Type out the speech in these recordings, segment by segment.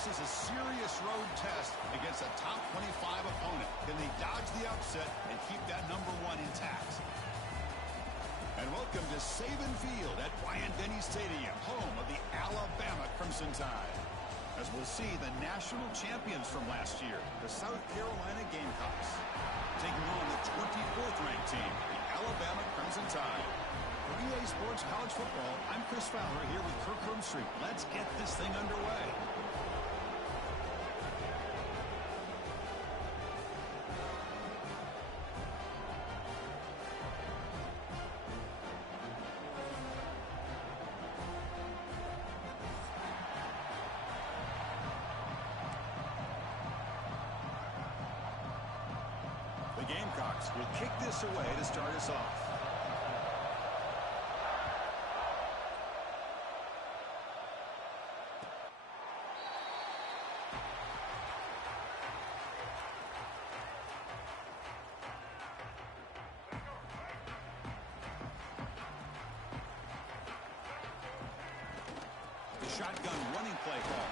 faces a serious road test against a top 25 opponent. Can they dodge the upset and keep that #1 intact? And welcome to Saban Field at Bryant-Denny Stadium, home of the Alabama Crimson Tide. As we'll see the national champions from last year, the South Carolina Gamecocks, taking on the 24th ranked team, the Alabama Crimson Tide. For EA Sports College Football, I'm Chris Fowler here with Kirk Herbstreit. Let's get this thing underway. The Gamecocks will kick this away to start us off. The shotgun running play call.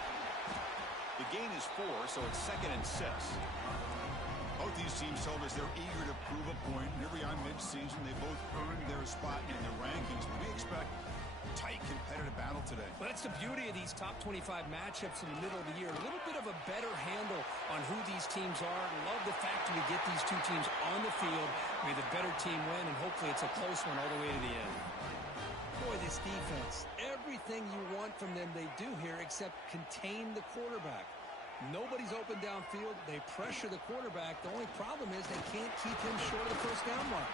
The gain is 4, so it's 2nd and 6. Both these teams told us they're eager to prove a point. Here we are mid-season. They both earned their spot in the rankings. We expect a tight, competitive battle today. Well, that's the beauty of these top 25 matchups in the middle of the year. A little bit of a better handle on who these teams are. Love the fact that we get these two teams on the field. May the better team win, and hopefully it's a close one all the way to the end. Boy, this defense, everything you want from them they do here except contain the quarterback. Nobody's open downfield. They pressure the quarterback. The only problem is they can't keep him short of the first down mark.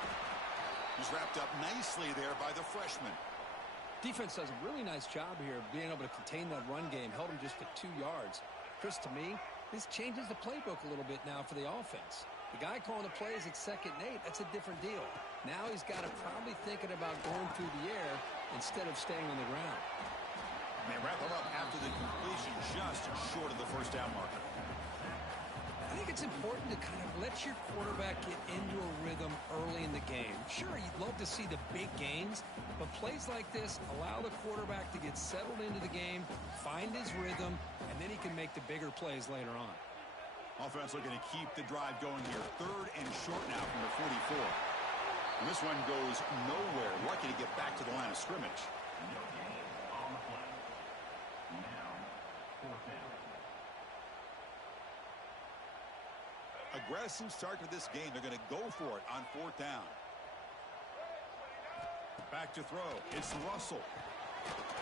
He's wrapped up nicely there by the freshman. Defense does a really nice job here of being able to contain that run game. Held him just to 2 yards. Chris, to me, this changes the playbook a little bit now for the offense. The guy calling the plays at 2nd and 8, that's a different deal. Now he's got to probably thinking about going through the air instead of staying on the ground. And they wrap him up after the completion, just short of the first down marker. I think it's important to kind of let your quarterback get into a rhythm early in the game. Sure, you'd love to see the big gains, but plays like this allow the quarterback to get settled into the game, find his rhythm, and then he can make the bigger plays later on. Offense looking to keep the drive going here. 3rd and short now from the 44. And this one goes nowhere. Lucky to get back to the line of scrimmage. Aggressive start to this game. They're going to go for it on 4th down. Back to throw. It's Russell.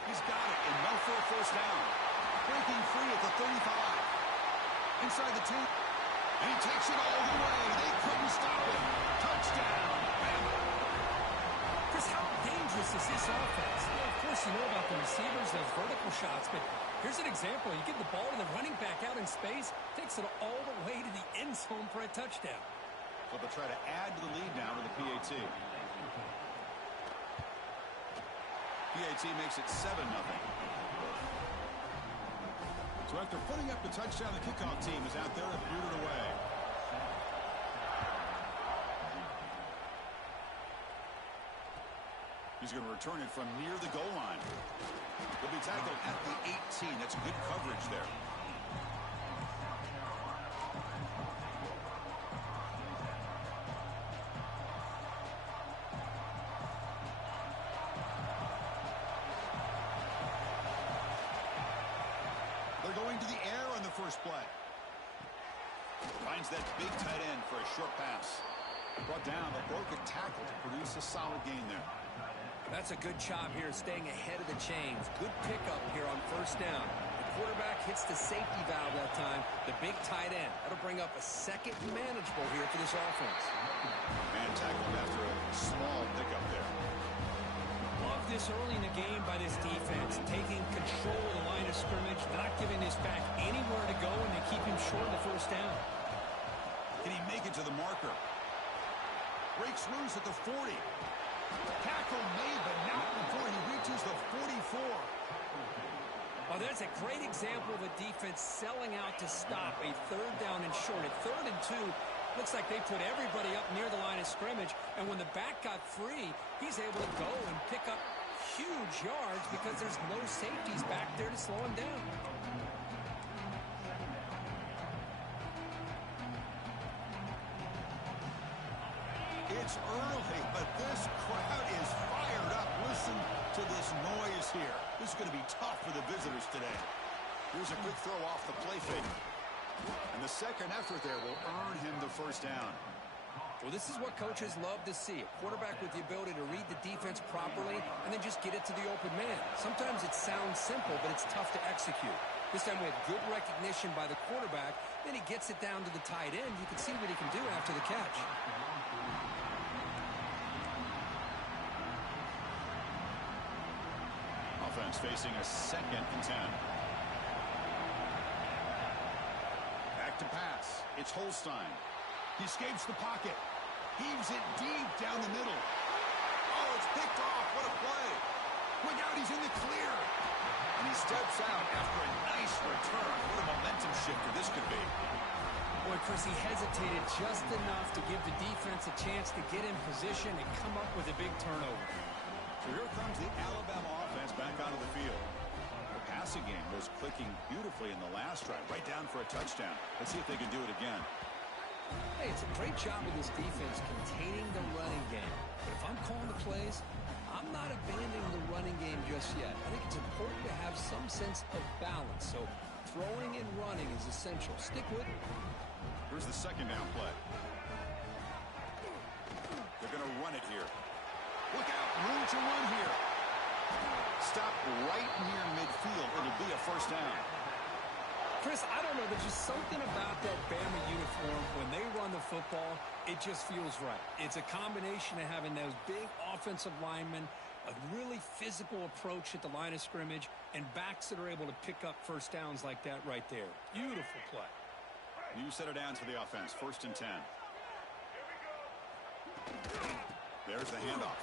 He's got it. Enough for a first down. Breaking free at the 35. Inside the 10. And he takes it all the way. They couldn't stop him. Touchdown, Bama. Chris, how dangerous is this offense? Well, of course, you know about the receivers, those vertical shots, but here's an example. You give the ball to the running back out in space, takes it all the way to the end zone for a touchdown. So they'll try to add to the lead now to the PAT. PAT makes it 7-0. So after putting up the touchdown, the kickoff team is out there and booted away. He's going to return it from near the goal line. He'll be tackled at the 18. That's good coverage there. They're going to the air on the first play. Finds that big tight end for a short pass. Brought down, but broke a tackle to produce a solid gain there. That's a good job here, staying ahead of the chains. Good pickup here on first down. The quarterback hits the safety valve that time. The big tight end. That'll bring up a second manageable here for this offense. And tackled after a small pickup there. Love this early in the game by this defense. Taking control of the line of scrimmage, not giving this back anywhere to go, and they keep him short of the first down. Can he make it to the marker? Breaks loose at the 40. Tackle made, but not before he reaches the 44. Oh, that's a great example of a defense selling out to stop a 3rd down and short. At 3rd and 2, looks like they put everybody up near the line of scrimmage, and when the back got free, he's able to go and pick up huge yards because there's no safeties back there to slow him down. It's early, but this crowd is fired up. Listen to this noise here. This is going to be tough for the visitors today. Here's a quick throw off the play fake. And the second effort there will earn him the first down. Well, this is what coaches love to see. A quarterback with the ability to read the defense properly and then just get it to the open man. Sometimes it sounds simple, but it's tough to execute. This time we have good recognition by the quarterback. Then he gets it down to the tight end. You can see what he can do after the catch. Offense facing a 2nd and 10. Back to pass. It's Holstein. He escapes the pocket. Heaves it deep down the middle. Oh, it's picked off. What a play. Look out, he's in the clear. And he steps out after a nice return. What a momentum shifter this could be. Boy, Chris, he hesitated just enough to give the defense a chance to get in position and come up with a big turnover. So here comes the Alabama offense back onto the field. The passing game was clicking beautifully in the last drive, right down for a touchdown. Let's see if they can do it again. Hey, it's a great job of this defense containing the running game. But if I'm calling the plays, I'm not abandoning the running game just yet. I think it's important to have some sense of balance. So throwing and running is essential. Stick with it. Here's the second down play. They're going to run it here. Look out, room to run here. Stop right near midfield. It'll be a first down. Chris, I don't know. There's just something about that Bama uniform. When they run the football, it just feels right. It's a combination of having those big offensive linemen, a really physical approach at the line of scrimmage, and backs that are able to pick up first downs like that right there. Beautiful play. New set it down to the offense. 1st and 10. There's the handoff.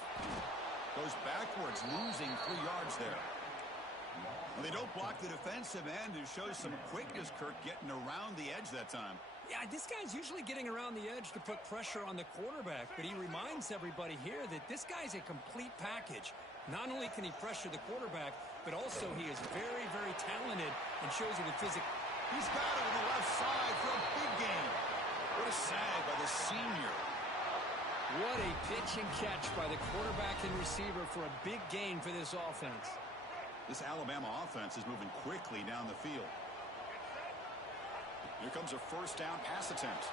Goes backwards, losing 3 yards there. Well, they don't block the defensive end. It shows some quickness, Kirk, getting around the edge that time. Yeah, this guy's usually getting around the edge to put pressure on the quarterback, but he reminds everybody here that this guy's a complete package. Not only can he pressure the quarterback, but also he is very, very talented and shows you the physics. He's got it on the left side for a big gain. What a sag by the senior. What a pitch and catch by the quarterback and receiver for a big gain for this offense. This Alabama offense is moving quickly down the field. Here comes a first down pass attempt.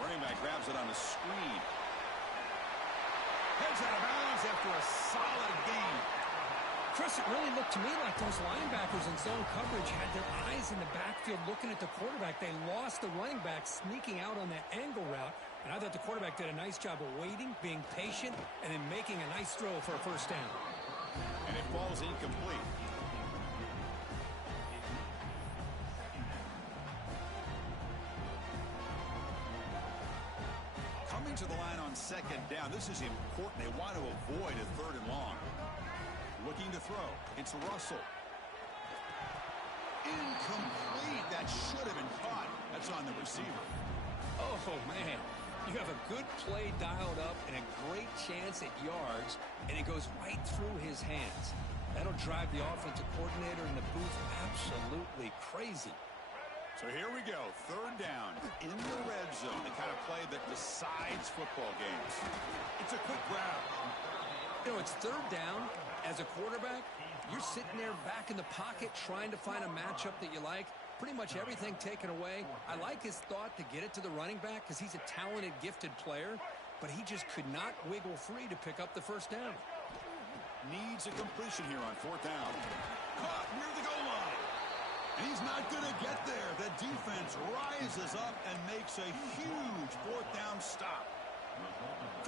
Running back grabs it on a screen. Heads out of bounds after a solid gain. Chris, it really looked to me like those linebackers in zone coverage had their eyes in the backfield looking at the quarterback. They lost the running back sneaking out on that angle route. And I thought the quarterback did a nice job of waiting, being patient, and then making a nice throw for a first down. And it falls incomplete. Coming to the line on 2nd down. This is important. They want to avoid a 3rd and long. Looking to throw. It's Russell. Incomplete. That should have been caught. That's on the receiver. Oh, man. You have a good play dialed up and a great chance at yards, and it goes right through his hands. That'll drive the offensive coordinator in the booth absolutely crazy. So here we go. 3rd down in the red zone. The kind of play that decides football games. It's a quick grab. You know, it's 3rd down. As a quarterback, you're sitting there back in the pocket trying to find a matchup that you like. Pretty much everything taken away. I like his thought to get it to the running back because he's a talented, gifted player, but he just could not wiggle free to pick up the first down. Needs a completion here on 4th down. Caught near the goal line. And he's not going to get there. The defense rises up and makes a huge 4th down stop.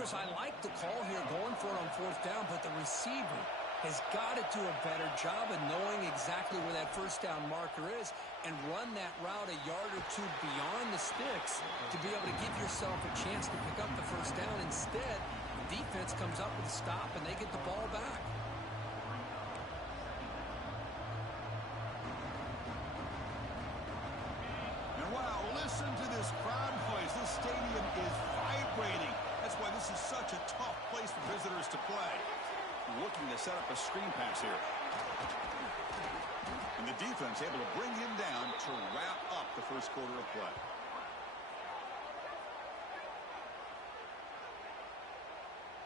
Chris, I like the call here going for it on 4th down, but the receiver has got to do a better job of knowing exactly where that first down marker is and run that route a yard or 2 beyond the sticks to be able to give yourself a chance to pick up the first down. Instead, the defense comes up with a stop and they get the ball back. And wow, listen to this crowd noise. This stadium is vibrating. That's why this is such a tough place for visitors to play. Looking to set up a screen pass here. And the defense able to bring him down to wrap up the first quarter of play.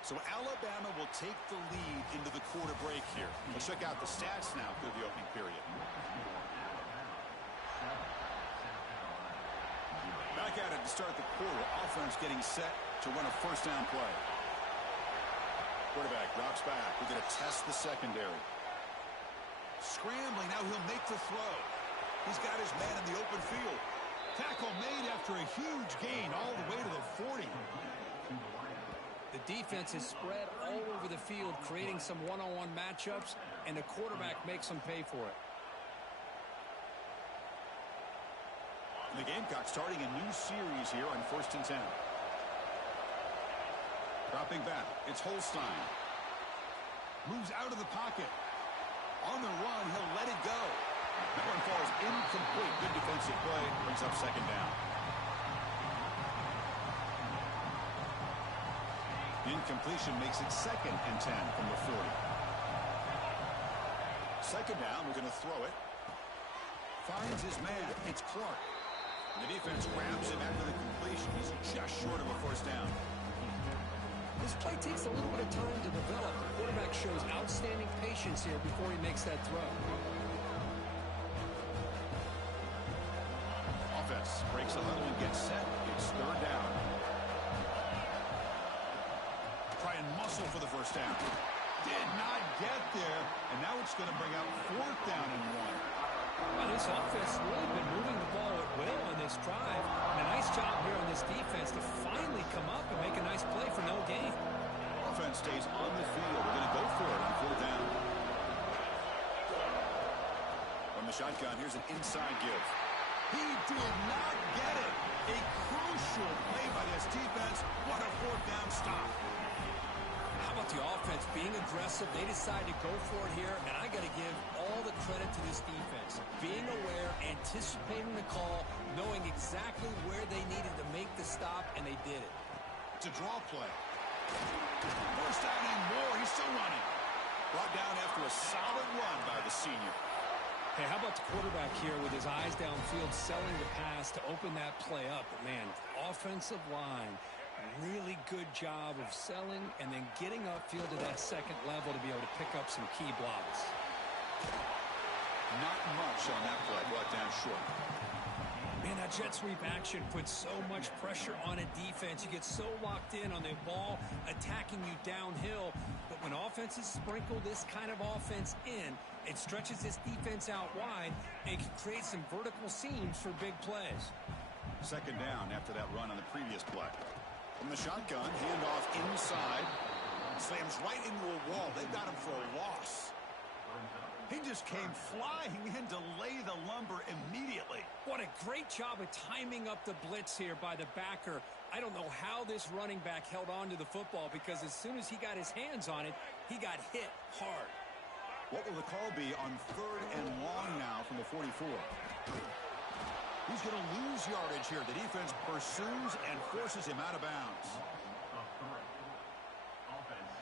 So Alabama will take the lead into the quarter break here. Let's check out the stats now through the opening period. Back at it to start the quarter. Offense getting set to run a first down play. Quarterback drops back. We're going to test the secondary. Scrambling. Now he'll make the throw. He's got his man in the open field. Tackle made after a huge gain all the way to the 40. The defense is spread all over the field, creating some one-on-one matchups, and the quarterback makes them pay for it. The Gamecocks starting a new series here on 1st and 10. Dropping back, it's Holstein. Moves out of the pocket. On the run, he'll let it go. That one falls incomplete. Good defensive play. Brings up second down. Incompletion makes it 2nd and 10 from the 40. Second down, we're going to throw it. Finds his man. It's Clark. The defense grabs him after the completion. He's just short of a first down. This play takes a little bit of time to develop. The quarterback shows outstanding patience here before he makes that throw. Offense breaks the huddle and gets set. It's third down. Try and muscle for the first down. Did not get there, and now it's going to bring out 4th down and 1. Well, this offense has really been moving the ball at will on this drive. And a nice job here on this defense to finally come up and make a nice play for no gain. Offense stays on the field. We're going to go for it on 4th down. From the shotgun, here's an inside give. He did not get it. A crucial play by this defense. What a 4th down stop. How about the offense being aggressive? They decide to go for it here, and I got to give all the credit to this defense. Being aware, anticipating the call, knowing exactly where they needed to make the stop, and they did it. It's a draw play. First down and more. He's still running. Brought down after a solid run by the senior. Hey, how about the quarterback here with his eyes downfield, selling the pass to open that play up? But man, offensive line, really good job of selling and then getting upfield to that second level to be able to pick up some key blocks. Not much on that play, brought down short. Man, that jet sweep action puts so much pressure on a defense. You get so locked in on the ball attacking you downhill. But when offenses sprinkle this kind of offense in, it stretches this defense out wide and can create some vertical seams for big plays. Second down after that run on the previous play. From the shotgun, handoff inside. Slams right into a wall. They've got him for a loss. He just came flying in to lay the lumber immediately. What a great job of timing up the blitz here by the backer. I don't know how this running back held on to the football because as soon as he got his hands on it, he got hit hard. What will the call be on 3rd and long now from the 44? He's going to lose yardage here. The defense pursues and forces him out of bounds.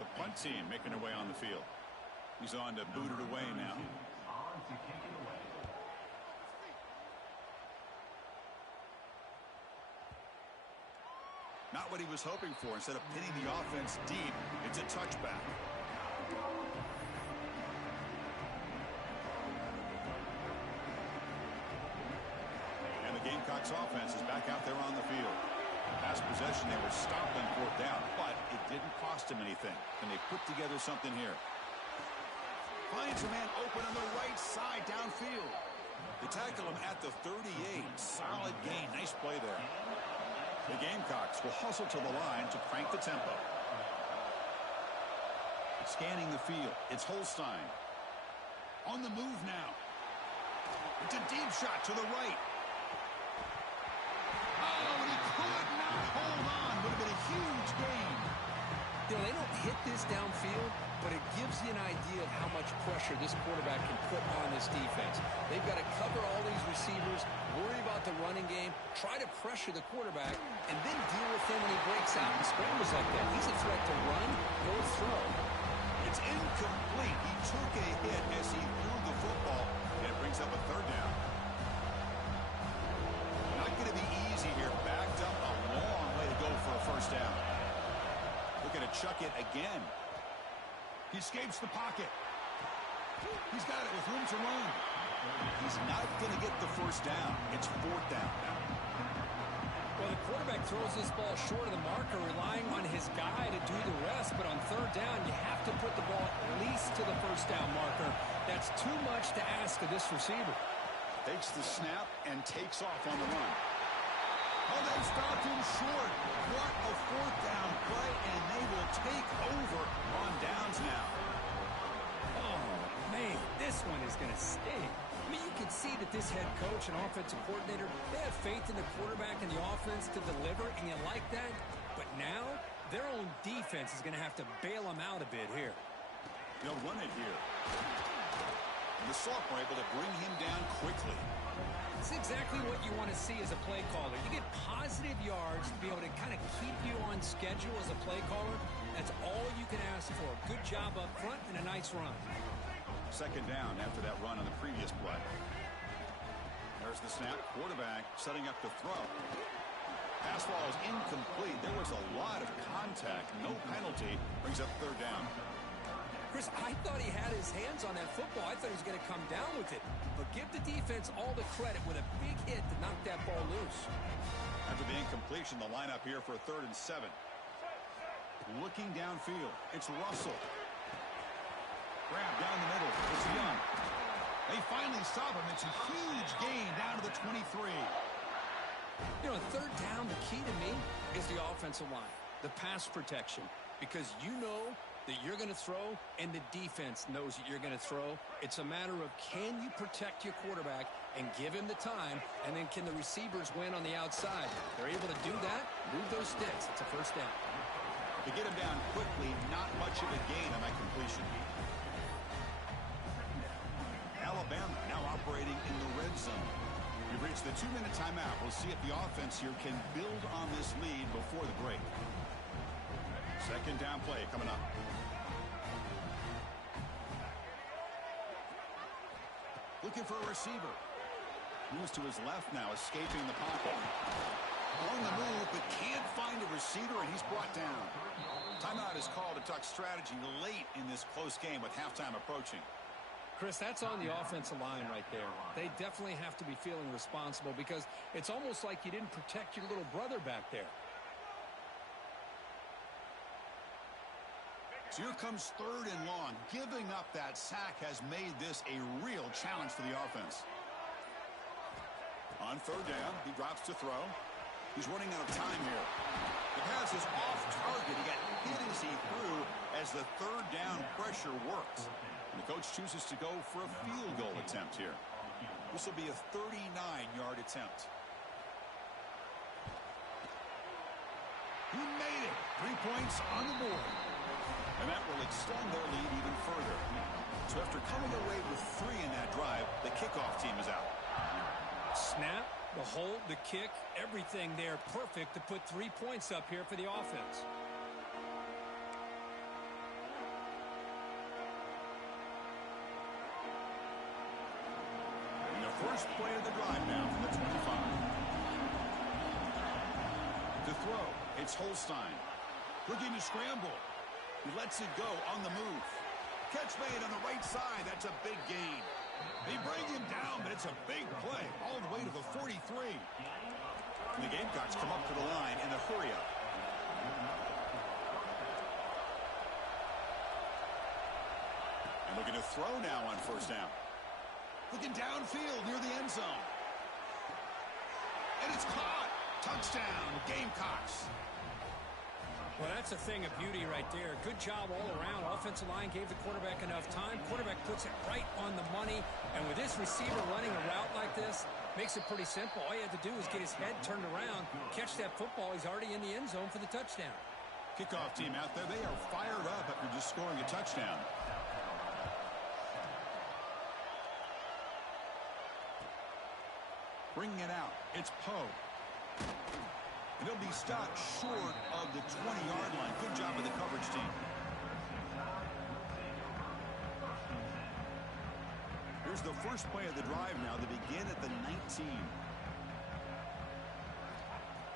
The punt team making their way on the field. He's on to boot it away now. Not what he was hoping for. Instead of pinning the offense deep, it's a touchback. And the Gamecocks offense is back out there on the field. Last possession, they were stopped on 4th down, but it didn't cost them anything. And they put together something here. Finds a man open on the right side downfield. They tackle him at the 38. Solid gain. Nice play there. The Gamecocks will hustle to the line to crank the tempo. Scanning the field. It's Holstein. On the move now. It's a deep shot to the right. Oh, and he could not hold on. Would have been a huge gain. You know, they don't hit this downfield, but it gives you an idea of how much pressure this quarterback can put on this defense. They've got to cover all these receivers, worry about the running game, try to pressure the quarterback, and then deal with him when he breaks out and scrambles like that. He's a threat to run or throw. It's incomplete. He took a hit as he threw the football, and it brings up a 3rd down. Not going to be easy here. Backed up a long way to go for a first down. Look at a Chuck pocket again. He escapes the pocket. He's got it with room to run. He's not going to get the first down. It's fourth down now. Well, the quarterback throws this ball short of the marker, relying on his guy to do the rest. But on third down, you have to put the ball at least to the first down marker. That's too much to ask of this receiver. Takes the snap and takes off on the run. Oh, they stopped him short. What a fourth down play, and they will take over on downs now. Oh, man, this one is going to sting. I mean, you can see that this head coach and offensive coordinator, they have faith in the quarterback and the offense to deliver, and you like that. But now, their own defense is going to have to bail them out a bit here. They'll run it here. And the sophomore able to bring him down quickly. It's exactly what you want to see as a play caller. You get positive yards to be able to kind of keep you on schedule as a play caller. That's all you can ask for. Good job up front and a nice run. Second down after that run on the previous play. There's the snap. Quarterback setting up the throw. Pass ball is incomplete. There was a lot of contact. No penalty. Brings up third down. Chris, I thought he had his hands on that football. I thought he was going to come down with it. But give the defense all the credit with a big hit to knock that ball loose. After the incompletion, the lineup here for 3rd and 7. Looking downfield, it's Russell. Grab down the middle, it's Young. They finally stop him. It's a huge gain down to the 23. You know, third down, the key to me is the offensive line, the pass protection. Because you know that you're going to throw, and the defense knows that you're going to throw. It's a matter of, can you protect your quarterback and give him the time, and then can the receivers win on the outside? They're able to do that, move those sticks. It's a first down. To get him down quickly, not much of a gain on that completion. Alabama now operating in the red zone. We've reached the 2-minute timeout. We'll see if the offense here can build on this lead before the break. Second down play coming up. Looking for a receiver. Moves to his left now, escaping the pocket. On the move, but can't find a receiver, and he's brought down. Timeout is called to talk strategy late in this close game with halftime approaching. Chris, that's on the offensive line right there. They definitely have to be feeling responsible because it's almost like you didn't protect your little brother back there. So here comes 3rd and long. Giving up that sack has made this a real challenge for the offense. On 3rd down, he drops to throw. He's running out of time here. The pass is off target. He got hit as he threw as the 3rd down pressure works. And the coach chooses to go for a field goal attempt here. This will be a 39-yard attempt. He made it. 3 points on the board. And that will extend their lead even further. So after coming away with 3 in that drive, the kickoff team is out. Snap, the hold, the kick, everything there perfect to put 3 points up here for the offense. And the first play of the drive now from the 25. To throw, it's Holstein. Looking to scramble. He lets it go on the move. Catch made on the right side. That's a big gain. They bring him down, but it's a big play all the way to the 43. And the Gamecocks come up to the line in a hurry-up. And looking to throw now on 1st down. Looking downfield near the end zone. And it's caught. Touchdown, Gamecocks. Well, that's a thing of beauty right there. Good job all around. Offensive line gave the quarterback enough time. Quarterback puts it right on the money. And with this receiver running a route like this, makes it pretty simple. All you have to do is get his head turned around, catch that football. He's already in the end zone for the touchdown. Kickoff team out there. They are fired up after just scoring a touchdown. Bringing it out. It's Poe. And he'll be stopped short of the 20-yard line. Good job of the coverage team. Here's the first play of the drive now. They begin at the 19.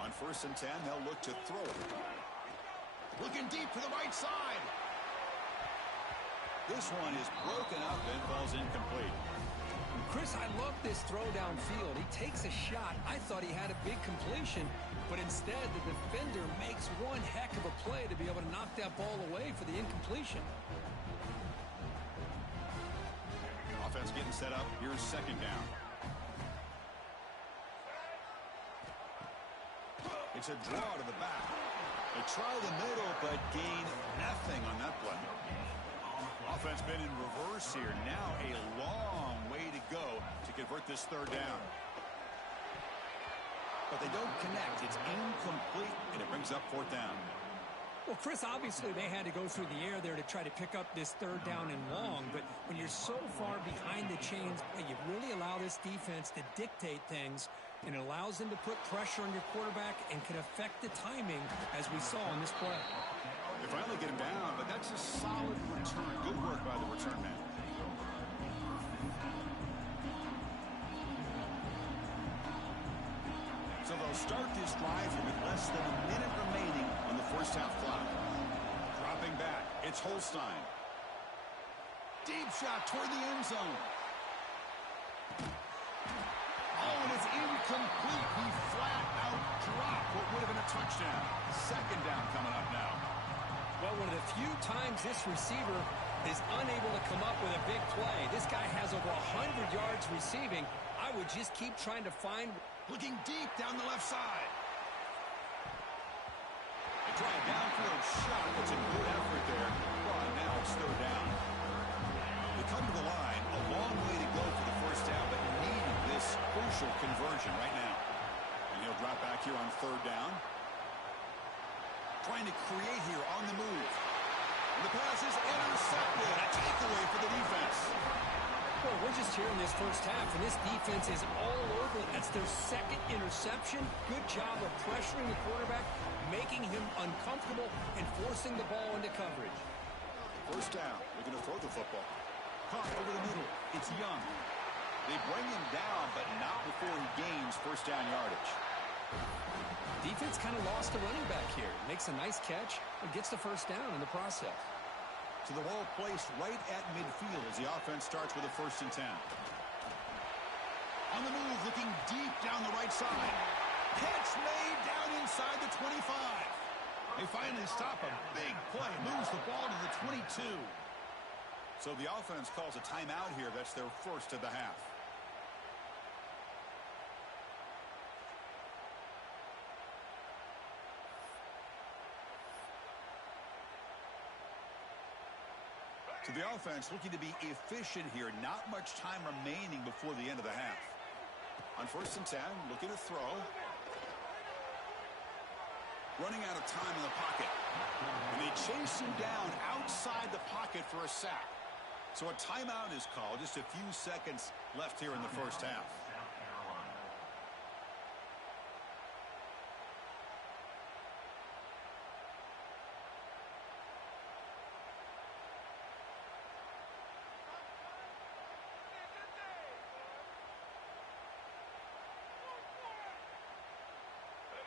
On 1st and 10, they'll look to throw it. Looking deep to the right side. This one is broken up and falls incomplete. Chris, I love this throw downfield. He takes a shot. I thought he had a big completion, but instead the defender makes one heck of a play to be able to knock that ball away for the incompletion. Offense getting set up. Here's second down. It's a draw to the back. They try the middle, but gain nothing on that play. Offense been in reverse here. Now a long way to go to convert this third down. But they don't connect. It's incomplete, and it brings up fourth down. Well, Chris, obviously they had to go through the air there to try to pick up this third down and long, but when you're so far behind the chains, you really allow this defense to dictate things, and it allows them to put pressure on your quarterback and can affect the timing, as we saw in this play. They finally get him down, but that's a solid return. Good work by the return man. So they'll start this drive here with less than a minute remaining on the first half clock. Dropping back, it's Holstein. Deep shot toward the end zone. Oh, and it's incomplete. He flat out dropped what would have been a touchdown. Second down coming up now. Well, one of the few times this receiver is unable to come up with a big play. This guy has over 100 yards receiving. I would just keep trying to find... Looking deep down the left side. They try a downfield shot. That's a good effort there. Well, and now it's third down. They come to the line. A long way to go for the first down, but need this crucial conversion right now. And he'll drop back here on third down. Trying to create here on the move. And the pass is intercepted. A takeaway for the defense. Well, we're just here in this first half, and this defense is all over. That's their second interception. Good job of pressuring the quarterback, making him uncomfortable, and forcing the ball into coverage. First down. They're going to throw the football. Caught over the middle. It's Young. They bring him down, but not before he gains first down yardage. Defense kind of lost a running back here. Makes a nice catch and gets the first down in the process. So the ball placed right at midfield as the offense starts with a 1st and 10. On the move, looking deep down the right side. Catch made down inside the 25. They finally stop a big play, moves the ball to the 22. So the offense calls a timeout here. That's their first of the half. So the offense looking to be efficient here. Not much time remaining before the end of the half. On 1st and 10, looking to throw. Running out of time in the pocket. And they chase him down outside the pocket for a sack. So a timeout is called. Just a few seconds left here in the first half.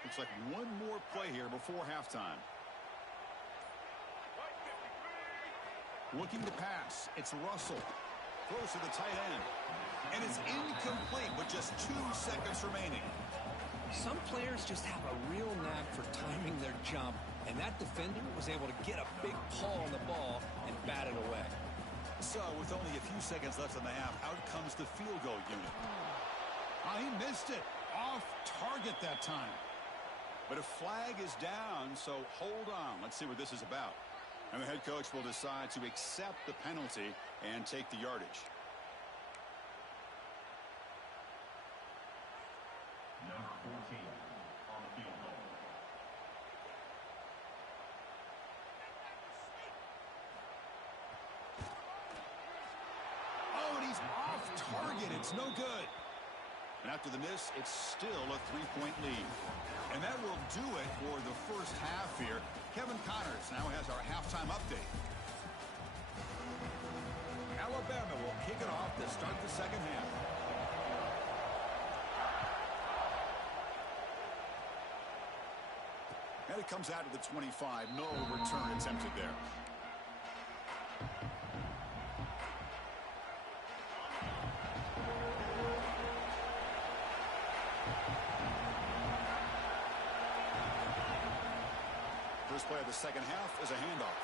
Looks like one more play here before halftime. Looking to pass. It's Russell. Throws to the tight end. And it's incomplete with just 2 seconds remaining. Some players just have a real knack for timing their jump, and that defender was able to get a big paw on the ball and bat it away. So with only a few seconds left in the half, out comes the field goal unit. He missed it. Off target that time. But a flag is down, so hold on. Let's see what this is about. And the head coach will decide to accept the penalty and take the yardage. Number 14 on the field goal. Oh, and he's off target. It's no good. And after the miss, it's still a 3-point lead. And that will do it for the first half here. Kevin Connors now has our halftime update. Alabama will kick it off to start the second half. And it comes out to the 25. No return attempted there. First play of the second half is a handoff.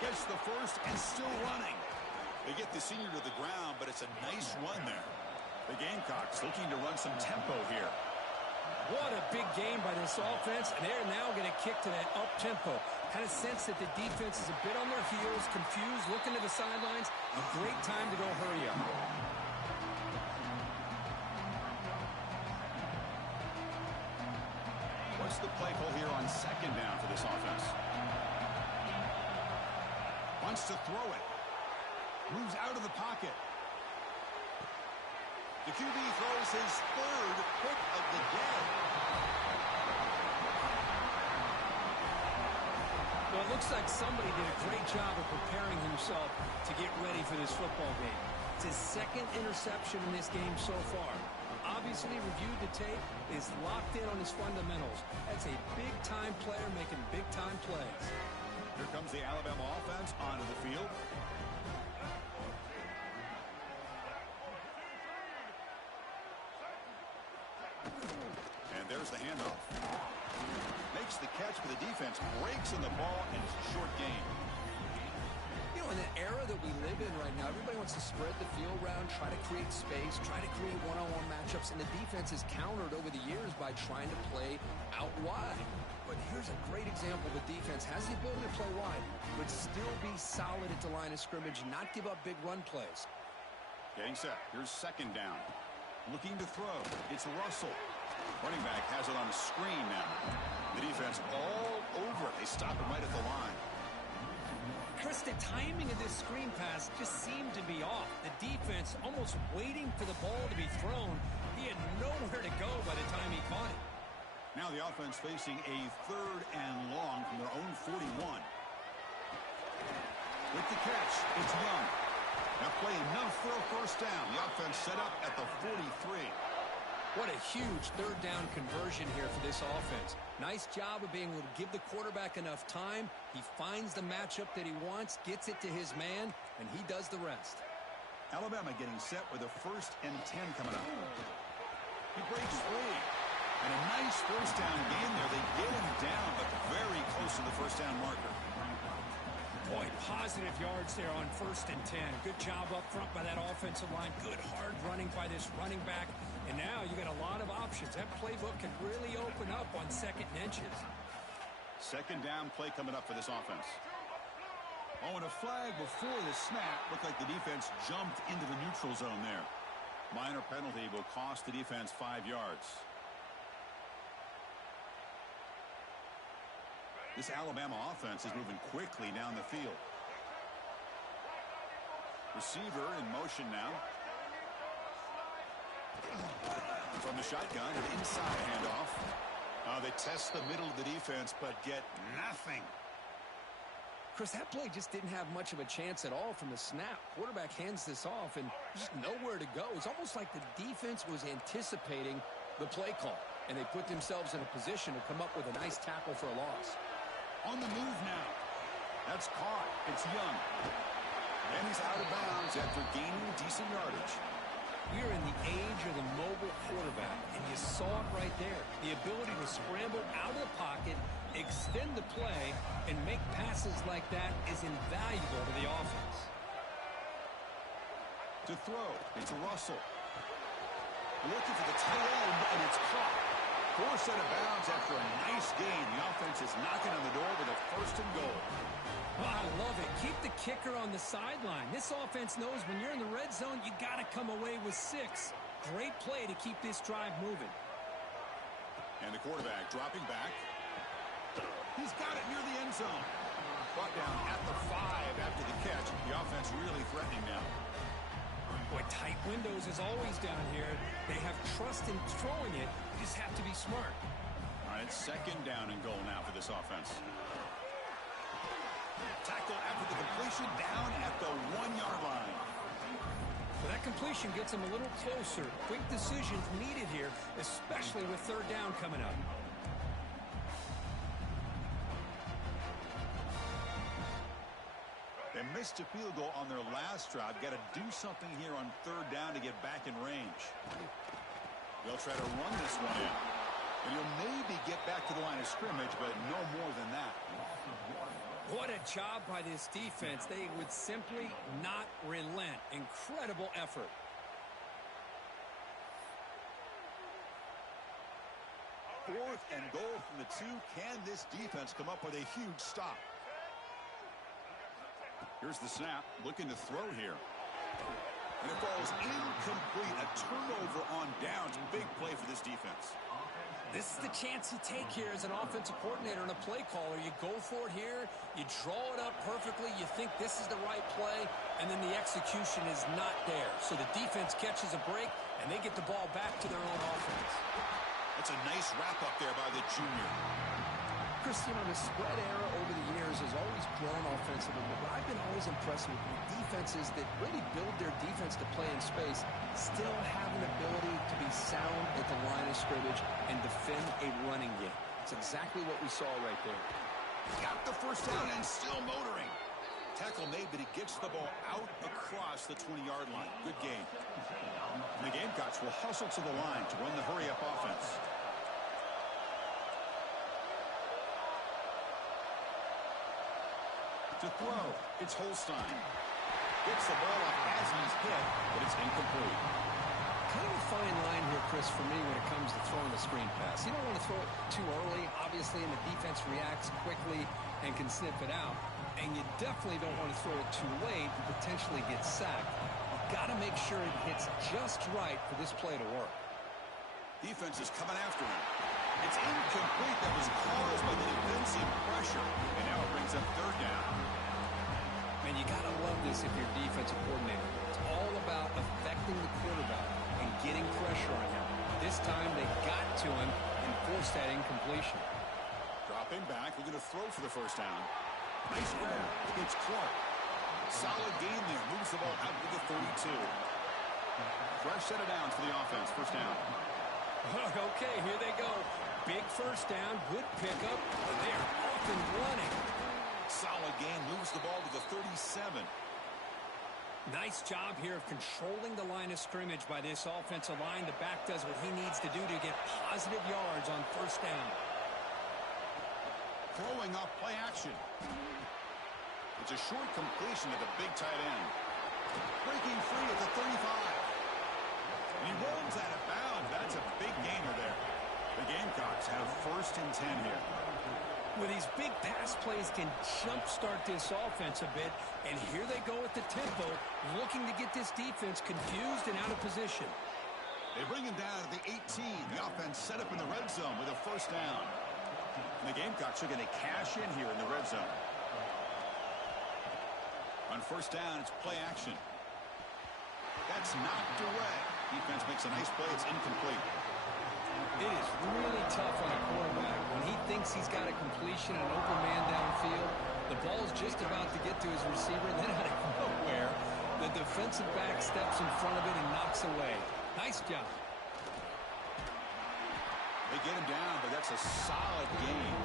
Gets the first and still running. They get the senior to the ground, but it's a nice run there. The Gamecocks looking to run some tempo here. What a big game by this offense, and they're now going to kick to that up-tempo. Kind of sense that the defense is a bit on their heels, confused, looking to the sidelines. A great time to go hurry up. What's the play call here on second down for this offense? Wants to throw it. Moves out of the pocket. The QB throws his third pick of the day. Well, it looks like somebody did a great job of preparing himself to get ready for this football game. It's his second interception in this game so far. Obviously reviewed the tape, is locked in on his fundamentals. That's a big-time player making big-time plays. Here comes the Alabama offense onto the field. And there's the handoff. Makes the catch for the defense, breaks in the ball, and it's a short gain. You know, in the era that we live in right now, everybody wants to spread the field around, try to create space, try to create one-on-one matchups, and the defense has countered over the years by trying to play out wide. But here's a great example. The defense has the ability to play wide, but still be solid at the line of scrimmage, not give up big run plays. Getting set. Here's second down. Looking to throw. It's Russell. Running back has it on a screen now. The defense all over it. They stop it right at the line. Chris, the timing of this screen pass just seemed to be off. The defense almost waiting for the ball to be thrown. He had nowhere to go by the time he caught it. Now the offense facing a third and long from their own 41. With the catch, it's Young. Now play enough for a first down. The offense set up at the 43. What a huge third down conversion here for this offense. Nice job of being able to give the quarterback enough time. He finds the matchup that he wants, gets it to his man, and he does the rest. Alabama getting set with a 1st and 10 coming up. He breaks free. And a nice first down gain there. They get him down, but very close to the first down marker. Boy, positive yards there on 1st and 10. Good job up front by that offensive line. Good hard running by this running back. And now you got a lot of options. That playbook can really open up on 2nd and inches. Second down play coming up for this offense. Oh, and a flag before the snap. Looked like the defense jumped into the neutral zone there. Minor penalty will cost the defense 5 yards. This Alabama offense is moving quickly down the field. Receiver in motion now. From the shotgun, an inside handoff. They test the middle of the defense, but get nothing. Chris, that play just didn't have much of a chance at all from the snap. Quarterback hands this off, and just nowhere to go. It's almost like the defense was anticipating the play call, and they put themselves in a position to come up with a nice tackle for a loss. On the move now. That's caught. It's Young. And he's out of bounds after gaining decent yardage. We are in the age of the mobile quarterback, and you saw it right there. The ability to scramble out of the pocket, extend the play, and make passes like that is invaluable to the offense. To throw, it's Russell. Looking for the tight end, and it's caught. Forced out of bounds after a nice gain. The offense is knocking on the door with a 1st and goal. Oh, I love it. Keep the kicker on the sideline. This offense knows when you're in the red zone, you got to come away with 6. Great play to keep this drive moving. And the quarterback dropping back. He's got it near the end zone. Brought down at the 5 after the catch. The offense really threatening now. Boy, tight windows as always down here. They have trust in throwing it. You just have to be smart. All right, it's second down and goal now for this offense. Tackle after the completion down at the 1-yard line. Well, that completion gets them a little closer. Quick decisions needed here, especially with third down coming up. missed a field goal on their last drive. Got to do something here on third down to get back in range. They'll try to run this one in. And he'll maybe get back to the line of scrimmage, but no more than that. What a job by this defense. They would simply not relent. Incredible effort. Fourth and goal from the 2. Can this defense come up with a huge stop? Here's the snap. Looking to throw here. And it falls incomplete. A turnover on downs. Big play for this defense. This is the chance you take here as an offensive coordinator and a play caller. You go for it here. You draw it up perfectly. You think this is the right play, and then the execution is not there. So the defense catches a break, and they get the ball back to their own offense. That's a nice wrap-up there by the junior. Chris, you know, the spread era over the years has always grown offensively, but I've been always impressed with defenses that really build their defense to play in space, still have an ability to be sound at the line of scrimmage and defend a running game. It's exactly what we saw right there. Got the first down and still motoring. Tackle made, but he gets the ball out across the 20-yard line. Good game. And the Gamecocks will hustle to the line to run the hurry-up offense. To throw, it's Holstein. Gets the ball up as he's hit, but it's incomplete. Kind of a fine line here, Chris, for me when it comes to throwing a screen pass. You don't want to throw it too early, obviously, and the defense reacts quickly and can sniff it out. And you definitely don't want to throw it too late and potentially get sacked. You've got to make sure it hits just right for this play to work. Defense is coming after him. It's incomplete. That was caused by the defensive pressure. And now it brings up third down. And you got to love this if you're a defensive coordinator. It's all about affecting the quarterback and getting pressure on him. This time they got to him and forced that incompletion. Dropping back, looking to throw for the first down. Nice grab. It's Clark. Solid game there. Moves the ball out to the 32. Fresh set of downs for the offense. First down. Okay, here they go. Big first down. Good pickup. They're off and running. Solid game. Moves the ball to the 37. Nice job here of controlling the line of scrimmage by this offensive line. The back does what he needs to do to get positive yards on first down. Throwing off play action. It's a short completion to the big tight end. Breaking free at the 35. And he rolls out of bounds. That's a big gainer there. The Gamecocks have first and 10 here. With these big pass plays can jumpstart this offense a bit. And here they go at the tempo, looking to get this defense confused and out of position. They bring him down to the 18. The offense set up in the red zone with a first down. And the Gamecocks are going to cash in here in the red zone. On first down, it's play action. That's knocked away. Defense makes a nice play. It's incomplete. It is really tough on a quarterback when he thinks he's got a completion and an open man downfield. The ball's just about to get to his receiver, and then out of nowhere, the defensive back steps in front of it and knocks away. Nice job. They get him down, but that's a solid game.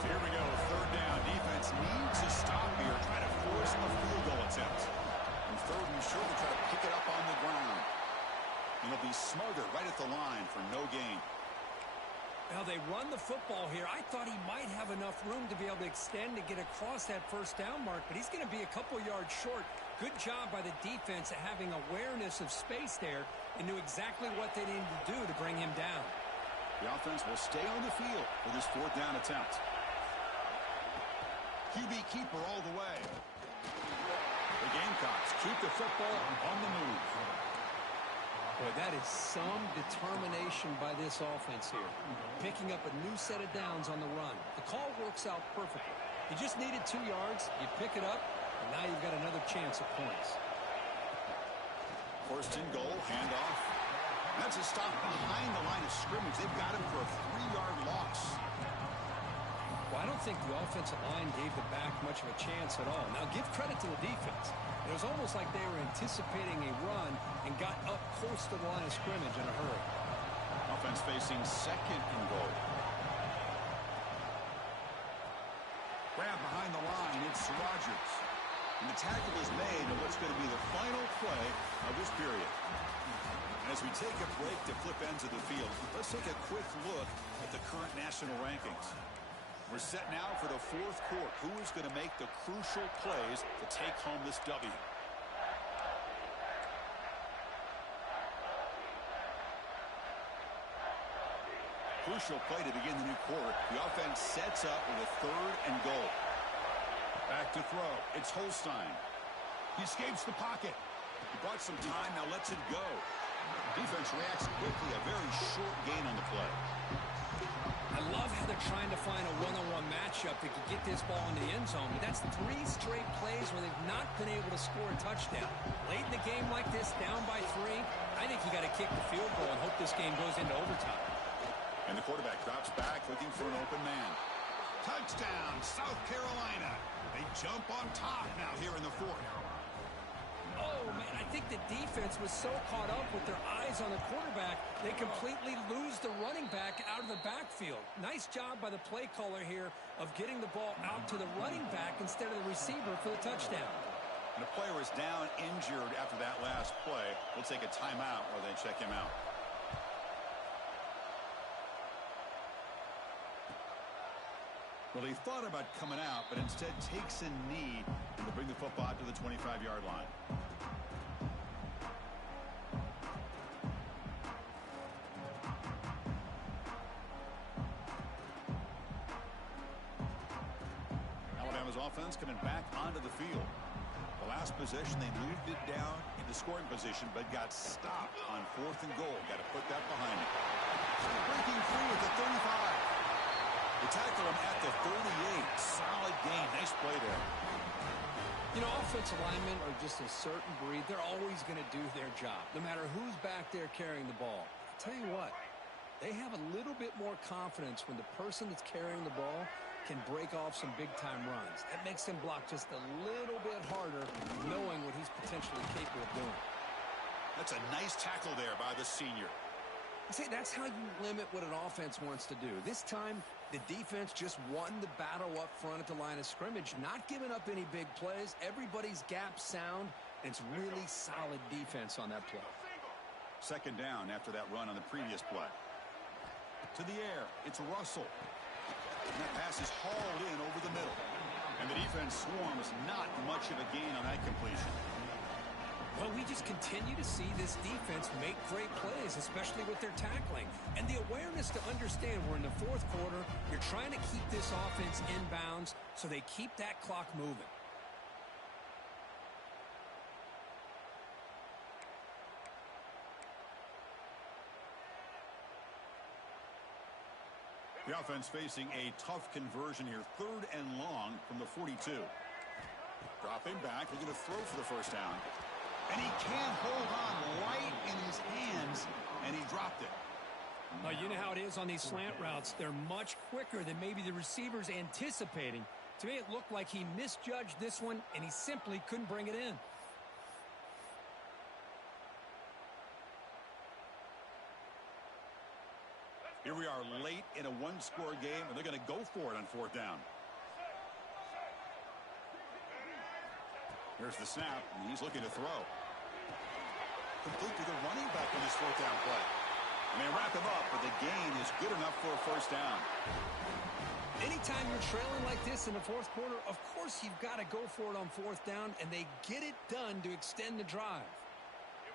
So here we go, third down. Defense needs a stop here, try to force a field goal attempt. And third and short, they try to pick it up on the ground. And he'll be smothered right at the line for no gain. Now they run the football here. I thought he might have enough room to be able to extend to get across that first down mark, but he's going to be a couple yards short. Good job by the defense at having awareness of space there and knew exactly what they needed to do to bring him down. The offense will stay on the field for this fourth down attempt. QB keeper all the way. The Gamecocks keep the football on the move. Boy, that is some determination by this offense here. Picking up a new set of downs on the run. The call works out perfectly. You just needed 2 yards. You pick it up, and now you've got another chance at points. First and goal, handoff. That's a stop behind the line of scrimmage. They've got him for a 3-yard loss. Well, I don't think the offensive line gave the back much of a chance at all. Now, give credit to the defense. It was almost like they were anticipating a run and got up close to the line of scrimmage in a hurry. Offense facing second and goal. Grab behind the line. It's Rogers. And the tackle is made on what's going to be the final play of this period. As we take a break to flip ends of the field, let's take a quick look at the current national rankings. We're set now for the fourth quarter. Who is going to make the crucial plays to take home this W? Crucial play to begin the new quarter. The offense sets up with a 3rd and goal. Back to throw. It's Holstein. He escapes the pocket. He bought some time, now lets it go. Defense reacts quickly. A very short gain on the play. I love how they're trying to find a one-on-one matchup that could get this ball into the end zone. But that's 3 straight plays where they've not been able to score a touchdown. Late in the game like this, down by 3, I think you got to kick the field goal and hope this game goes into overtime. And the quarterback drops back looking for an open man. Touchdown, South Carolina. They jump on top now here in the 4th. Oh, man, I think the defense was so caught up with their eyes on the quarterback, they completely lose the running back out of the backfield. Nice job by the play caller here of getting the ball out to the running back instead of the receiver for the touchdown. And the player is down injured after that last play. We'll take a timeout while they check him out. Well, he thought about coming out, but instead takes a knee to bring the football out to the 25-yard line. Alabama's offense coming back onto the field. The last possession, they moved it down into scoring position, but got stopped on 4th and goal. Got to put that behind it. Breaking through at the 35. They tackle him at the 38. Solid gain. Nice play there. You know, offensive linemen are just a certain breed. They're always going to do their job, no matter who's back there carrying the ball. I'll tell you what, they have a little bit more confidence when the person that's carrying the ball can break off some big-time runs. That makes them block just a little bit harder, knowing what he's potentially capable of doing. That's a nice tackle there by the senior. See, that's how you limit what an offense wants to do. This time, the defense just won the battle up front at the line of scrimmage, not giving up any big plays. Everybody's gap sound, and it's really solid defense on that play. 2nd down after that run on the previous play. To the air, it's Russell. And that pass is hauled in over the middle. And the defense swarms, not much of a gain on that completion. Well, we just continue to see this defense make great plays, especially with their tackling. And the awareness to understand we're in the 4th quarter, you're trying to keep this offense in bounds so they keep that clock moving. The offense facing a tough conversion here. 3rd and long from the 42. Dropping back, looking to throw for the 1st down. And he can't hold on right in his hands, and he dropped it. Well, you know how it is on these slant routes. They're much quicker than maybe the receiver's anticipating. To me, it looked like he misjudged this one, and he simply couldn't bring it in. Here we are late in a 1-score game, and they're going to go for it on 4th down. Here's the snap, and he's looking to throw. Complete to the running back on this 4th down play. And they wrap him up, but the gain is good enough for a 1st down. Anytime you're trailing like this in the 4th quarter, of course you've got to go for it on 4th down, and they get it done to extend the drive.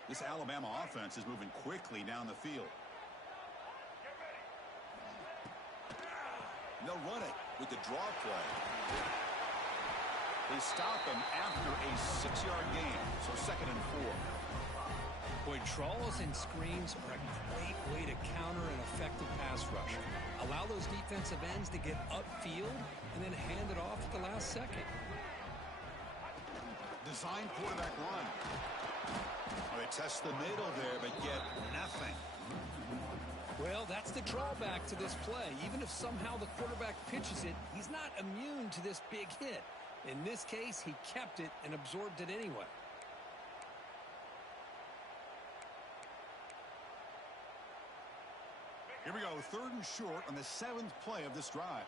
This Alabama offense is moving quickly down the field. And they'll run it with the draw play. They stop him after a 6-yard gain, so 2nd and 4. Boy, draws and screens are a great way to counter an effective pass rush. Allow those defensive ends to get upfield and then hand it off at the last second. Design quarterback run. Well, they test the middle there, but get nothing. Well, that's the drawback to this play. Even if somehow the quarterback pitches it, he's not immune to this big hit. In this case, he kept it and absorbed it anyway. Here we go, 3rd and short on the 7th play of this drive.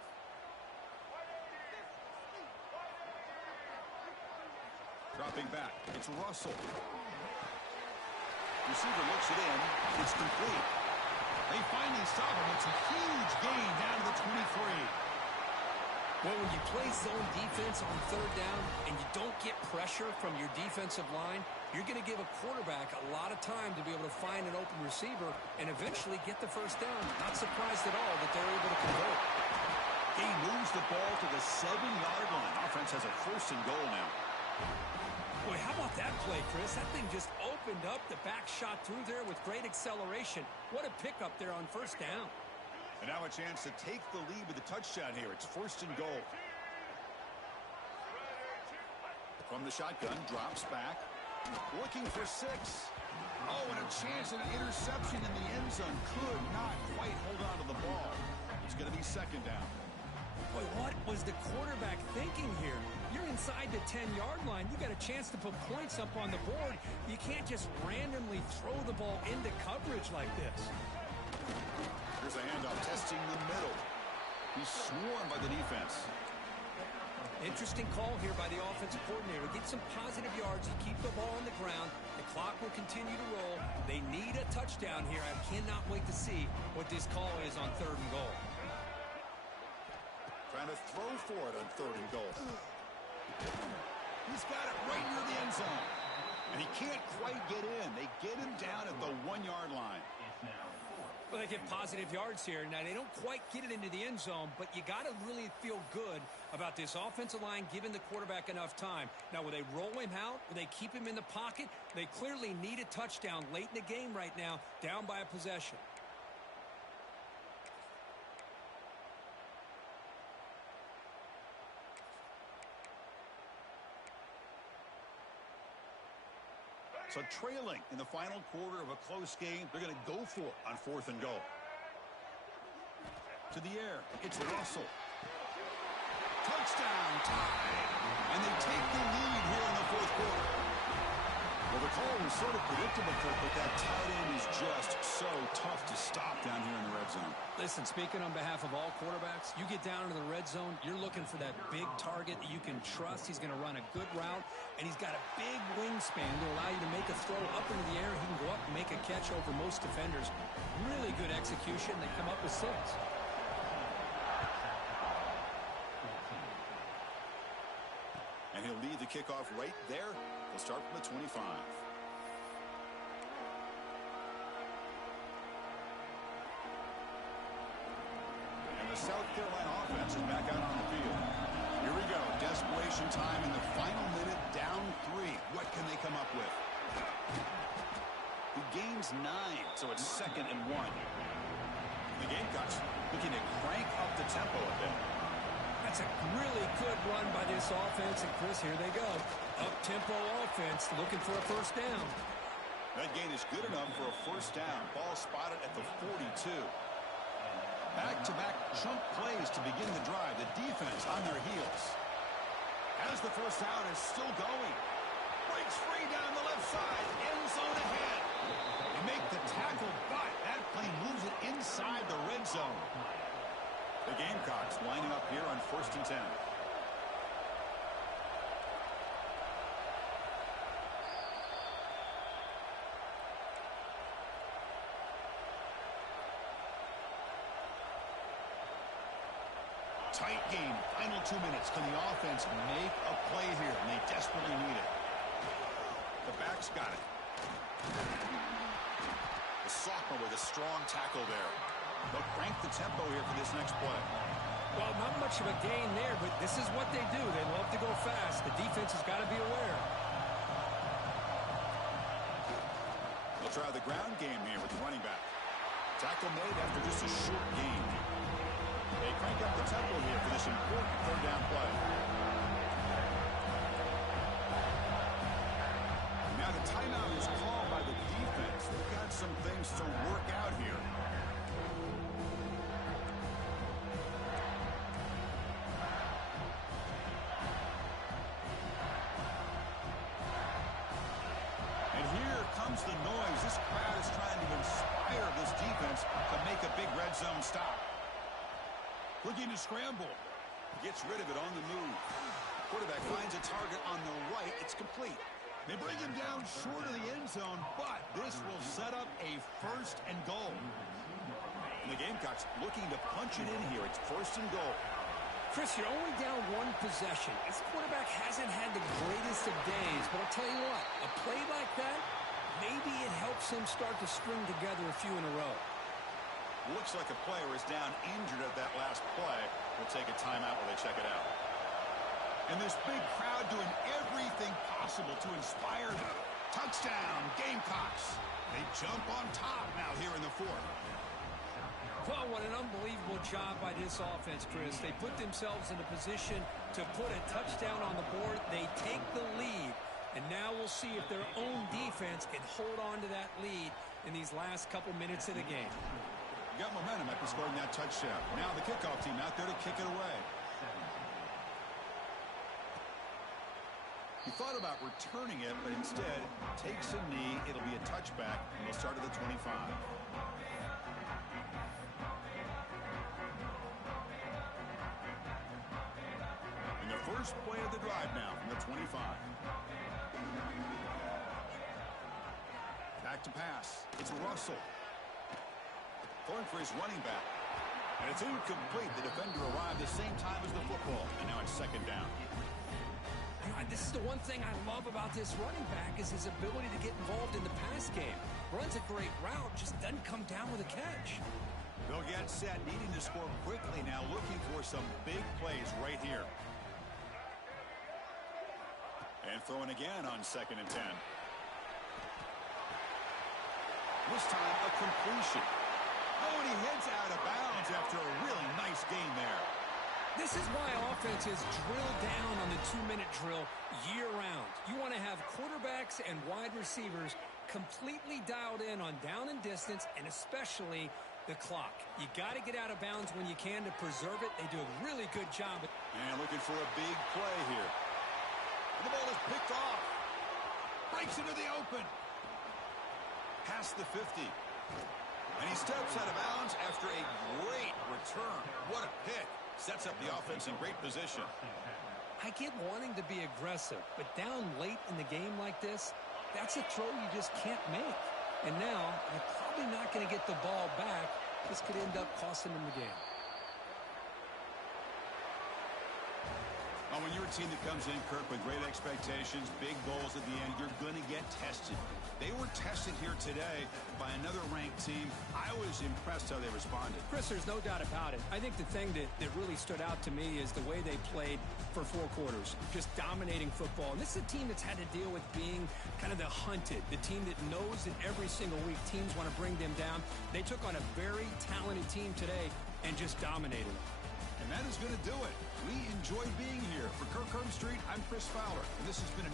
dropping back. It's Russell. Receiver looks it in. It's complete. They finally stop him. It's a huge gain down to the 23. Well, when you play zone defense on third down and you don't get pressure from your defensive line, you're going to give a quarterback a lot of time to be able to find an open receiver and eventually get the first down. Not surprised at all that they're able to convert. He moves the ball to the 7-yard line. Offense has a 1st and goal now. Boy, how about that play, Chris? That thing just opened up. The back shot through there with great acceleration. What a pickup there on 1st down. And now a chance to take the lead with a touchdown here. It's 1st and goal. From the shotgun, drops back. Looking for 6. Oh, and a chance at an interception in the end zone. Could not quite hold on to the ball. It's going to be 2nd down. Boy, what was the quarterback thinking here? You're inside the 10-yard line. You got a chance to put points up on the board. You can't just randomly throw the ball into coverage like this. Here's a handoff testing the middle. He's swarmed by the defense. Interesting call here by the offensive coordinator. Get some positive yards. You keep the ball on the ground. The clock will continue to roll. They need a touchdown here. I cannot wait to see what this call is on 3rd and goal. Trying to throw for it on 3rd and goal. He's got it right near the end zone. And he can't quite get in. They get him down at the 1-yard line. Well, they get positive yards here. Now, they don't quite get it into the end zone, but you got to really feel good about this offensive line giving the quarterback enough time. Now, will they roll him out? Will they keep him in the pocket? They clearly need a touchdown late in the game right now, down by a possession. So trailing in the final quarter of a close game, they're going to go for it on 4th and goal. To the air, it's Russell. Touchdown time. And they take the lead here in the 4th quarter. Well, the call was sort of predictable, Kirk, but that tight end is just so tough to stop down here in the red zone. Listen, speaking on behalf of all quarterbacks, you get down into the red zone, you're looking for that big target that you can trust. He's going to run a good route, and he's got a big wingspan to allow you to make a throw up into the air. He can go up and make a catch over most defenders. Really good execution. They come up with 6. And he'll lead the kickoff right there. He'll start from the 25. And the South Carolina offense is back out on the field. Here we go. Desperation time in the final minute. Down 3. What can they come up with? He gains 9, so it's 2nd and 1. The Gamecocks looking to crank up the tempo a bit. That's a really good run by this offense. And, Chris, here they go. Up-tempo offense looking for a 1st down. That gain is good enough for a 1st down. Ball spotted at the 42. Back-to-back chunk plays to begin the drive. The defense on their heels. As the 1st down is still going. Breaks free down the left side. End zone ahead. They make the tackle, but that play moves it inside the red zone. The Gamecocks lining up here on 1st and 10. Tight game. Final 2 minutes. Can the offense make a play here? And they desperately need it. The back's got it. The sophomore with a strong tackle there. They'll crank the tempo here for this next play. Well, not much of a gain there, but this is what they do. They love to go fast. The defense has got to be aware. They'll try the ground game here with the running back. Tackle made after just a short gain. They crank up the tempo here for this important 3rd down play. Now the timeout is called by the defense. They've got some things to work out here. The noise. This crowd is trying to inspire this defense to make a big red zone stop. Looking to scramble. Gets rid of it on the move. Quarterback finds a target on the right. It's complete. They bring him down short of the end zone, but this will set up a 1st and goal. And the Gamecocks looking to punch it in here. It's 1st and goal. Chris, you're only down 1 possession. This quarterback hasn't had the greatest of days, but I'll tell you what, a play like that, maybe it helps him start to string together a few in a row. Looks like a player is down injured at that last play. We'll take a timeout while they check it out. And this big crowd doing everything possible to inspire them. Touchdown, Gamecocks. They jump on top now here in the 4th. Well, what an unbelievable job by this offense, Chris. They put themselves in a position to put a touchdown on the board. They take the lead. And now we'll see if their own defense can hold on to that lead in these last couple minutes of the game. Got momentum after scoring that touchdown. Now the kickoff team out there to kick it away. He thought about returning it, but instead takes a knee. It'll be a touchback, and we'll start at the 25. And the first play of the drive now from the 25. Back to pass. It's Russell. Going for his running back. And it's incomplete. The defender arrived the same time as the football. And now it's 2nd down. This is the one thing I love about this running back is his ability to get involved in the pass game. Runs a great route, just doesn't come down with a catch. They'll get set, needing to score quickly now, looking for some big plays right here. And throwing again on 2nd and 10. This time a completion. Oh, and he heads out of bounds after a really nice gain there. This is why offenses drill down on the 2-minute drill year-round. You want to have quarterbacks and wide receivers completely dialed in on down and distance, and especially the clock. You got to get out of bounds when you can to preserve it. They do a really good job. And looking for a big play here. And the ball is picked off. Breaks into the open. Past the 50. And he steps out of bounds after a great return. What a pick. Sets up the offense in great position. I get wanting to be aggressive, but down late in the game like this, that's a throw you just can't make. And now, you're probably not going to get the ball back. This could end up costing them the game. Oh, when you're a team that comes in, Kirk, with great expectations, big goals at the end, you're going to get tested. They were tested here today by another ranked team. I was impressed how they responded. Chris, there's no doubt about it. I think the thing that really stood out to me is the way they played for 4 quarters, just dominating football. And this is a team that's had to deal with being kind of the hunted, the team that knows that every single week teams want to bring them down. They took on a very talented team today and just dominated them. And that is going to do it. We enjoyed being here. For Kirk Herbstreit, I'm Chris Fowler, and this has been